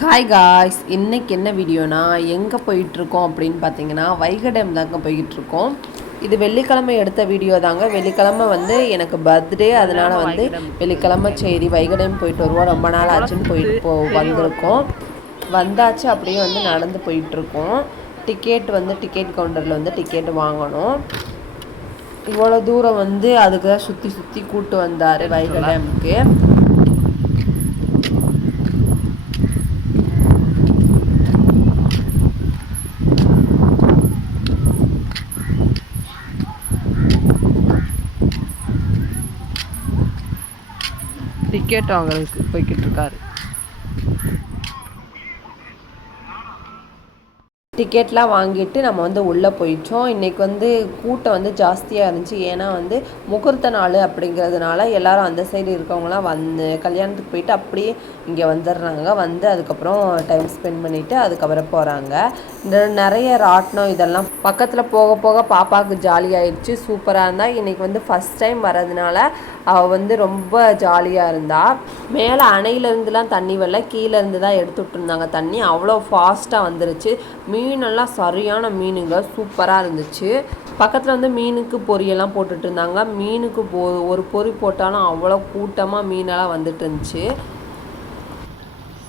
Hi guys, இன்றைக்கி என்ன வீடியோனா எங்கே போயிட்டுருக்கோம் அப்படின்னு பார்த்தீங்கன்னா வைகை டேம் தாங்க போய்கிட்டுருக்கோம். இது வெள்ளிக்கிழமை எடுத்த வீடியோ தாங்க. வெள்ளிக்கிழமை வந்து எனக்கு பர்த்டே, அதனால் வந்து வெள்ளிக்கிழமை சரி வைகை டேம் போயிட்டு வருவோம், ரொம்ப நாள் ஆச்சுன்னு போயிட்டு வந்திருக்கோம். வந்தாச்சு, அப்படியே வந்து நடந்து போயிட்டுருக்கோம். டிக்கெட் கவுண்டரில் வந்து டிக்கெட் வாங்கணும். இவ்வளோ தூரம் வந்து அதுக்கு தான் சுற்றி சுற்றி கூப்பிட்டு வந்தார் வைகை டேமுக்கு. டிக்கெட் வாங்குறதுக்கு போய்கிட்டு இருக்காரு. டிக்கெட்லாம் வாங்கிட்டு நம்ம வந்து உள்ளே போயிட்டோம். இன்றைக்கி வந்து கூட்டம் வந்து ஜாஸ்தியாக இருந்துச்சு. ஏன்னா வந்து முகூர்த்த நாள் அப்படிங்கிறதுனால எல்லோரும் அந்த சைடு இருக்கவங்களாம் வந்து கல்யாணத்துக்கு போயிட்டு அப்படியே இங்கே வந்துடுறாங்க. வந்து அதுக்கப்புறம் டைம் ஸ்பெண்ட் பண்ணிவிட்டு அதுக்கப்புறம் போகிறாங்க. இந்த நிறைய ராட்டினம் இதெல்லாம் பக்கத்தில் போக போக பாப்பாவுக்கு ஜாலியாகிடுச்சு, சூப்பராக இருந்தால். இன்றைக்கி வந்து ஃபஸ்ட் டைம் வர்றதுனால அவள் வந்து ரொம்ப ஜாலியாக இருந்தாள். மேலே அணையிலேருந்துலாம் தண்ணி வரல, கீழேருந்து தான் எடுத்துகிட்டு இருந்தாங்க தண்ணி. அவ்வளோ ஃபாஸ்ட்டாக வந்துருச்சு. மீனெல்லாம் சரியான மீனுங்க, சூப்பராக இருந்துச்சு. பக்கத்தில் வந்து மீனுக்கு பொரியெல்லாம் போட்டுட்டு இருந்தாங்க. மீனுக்கு ஒரு பொறி போட்டாலும் அவ்வளோ கூட்டமாக மீனெல்லாம் வந்துட்டு இருந்துச்சு.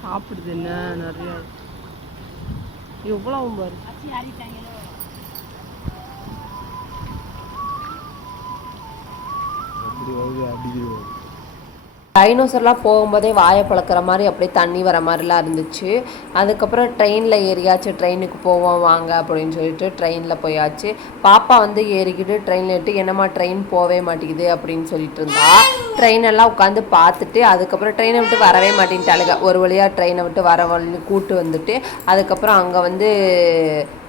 சாப்பிடுது என்ன நிறையா எவ்வளோ பாரு. டைனோசர்லாம் போகும்போதே வாயை பழக்கிற மாதிரி அப்படியே தண்ணி வர மாதிரிலாம் இருந்துச்சு. அதுக்கப்புறம் ட்ரெயினில் ஏறியாச்சு, ட்ரெயினுக்கு போவோம் வாங்க அப்படின்னு சொல்லிட்டு ட்ரெயினில் போயாச்சு. பாப்பா வந்து ஏறிக்கிட்டு ட்ரெயினில் ஏறிட்டு என்னம்மா ட்ரெயின் போகவே மாட்டேங்குது அப்படின்னு சொல்லிட்டு இருந்தா. ட்ரெயினெல்லாம் உட்காந்து பார்த்துட்டு அதுக்கப்புறம் ட்ரெயினை விட்டு வரவே மாட்டேன்ட்டாளுங்க. ஒரு வழியாக ட்ரெயினை விட்டு வர வழி கூட்டு வந்துட்டு அதுக்கப்புறம் அங்கே வந்து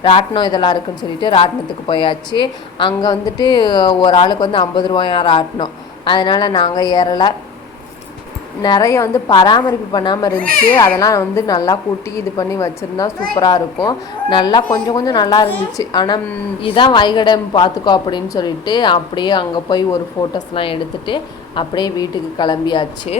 ராட்டினம் இதெல்லாம் இருக்குதுன்னு சொல்லிட்டு ராட்டினத்துக்கு போயாச்சு. அங்கே வந்துட்டு ஒரு ஆளுக்கு வந்து 50 ரூபாயா ராட்டினம். அதனால் நாங்கள் ஏறலை. நிறைய வந்து பராமரிப்பு பண்ணாமல் இருந்துச்சு. அதெல்லாம் வந்து நல்லா கூட்டி இது பண்ணி வச்சுருந்தா சூப்பராக இருக்கும். நல்லா கொஞ்சம் நல்லா இருந்துச்சு. ஆனால் இதான் வைகை டேம் பார்த்துக்கோ அப்படின்னு சொல்லிட்டு அப்படியே அங்கே போய் ஒரு ஃபோட்டோஸ்லாம் எடுத்துகிட்டு அப்படியே வீட்டுக்கு கிளம்பியாச்சு.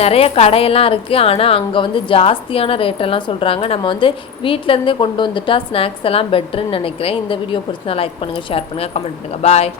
நிறைய கடையெல்லாம் இருக்குது, ஆனால் அங்கே வந்து ஜாஸ்தியான ரேட்டெல்லாம் சொல்கிறாங்க. நம்ம வந்து வீட்டிலேருந்தே கொண்டு வந்துட்டா ஸ்நாக்ஸ் எல்லாம் பெட்டருன்னு நினைக்கிறேன். இந்த வீடியோ பிடிச்சினா லைக் பண்ணுங்கள், ஷேர் பண்ணுங்கள், கமெண்ட் பண்ணுங்கள். பாய்.